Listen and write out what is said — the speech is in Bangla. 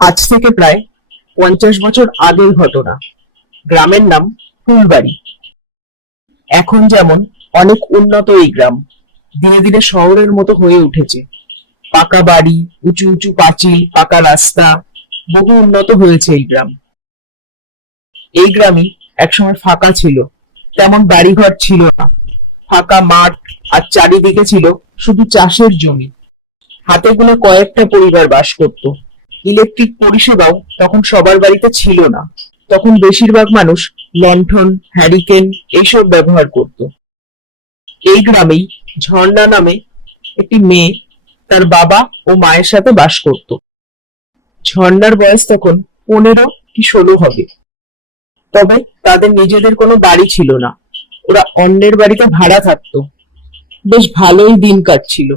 আজ থেকে প্রায় 50 বছর আগের ঘটনা। গ্রামের নাম ফুলবাড়ি। এখন যেমন অনেক উন্নত এই গ্রাম ধীরে ধীরে শহরের মতো হয়ে উঠেছে। পাকা বাড়ি, উঁচু উঁচু পাঁচিল, পাকা রাস্তা, বহু উন্নত হয়েছে এই গ্রাম। এই গ্রামই একসময় ফাঁকা ছিল, তেমন বাড়িঘর ছিল না। ফাঁকা মাঠ, আর চারিদিকে ছিল শুধু চাষের জমি। হাতে গোনা কয়েকটা পরিবার বাস করত। ইলেকট্রিক পরিষেবাও তখন সবার বাড়িতে ছিল না। তখন বেশিরভাগ মানুষ লণ্ঠন, হ্যারিকেন এইসব ব্যবহার করত। এই গ্রামেই ঝর্ণা নামে একটি মেয়ে তার বাবা ও মায়ের সাথে বাস করত। ঝর্ণার বয়স তখন 15 কি 16 হবে। তবে তাদের নিজেদের কোনো বাড়ি ছিল না। ওরা অন্যের বাড়িতে ভাড়া থাকতো। বেশ ভালোই দিন কাটছিল।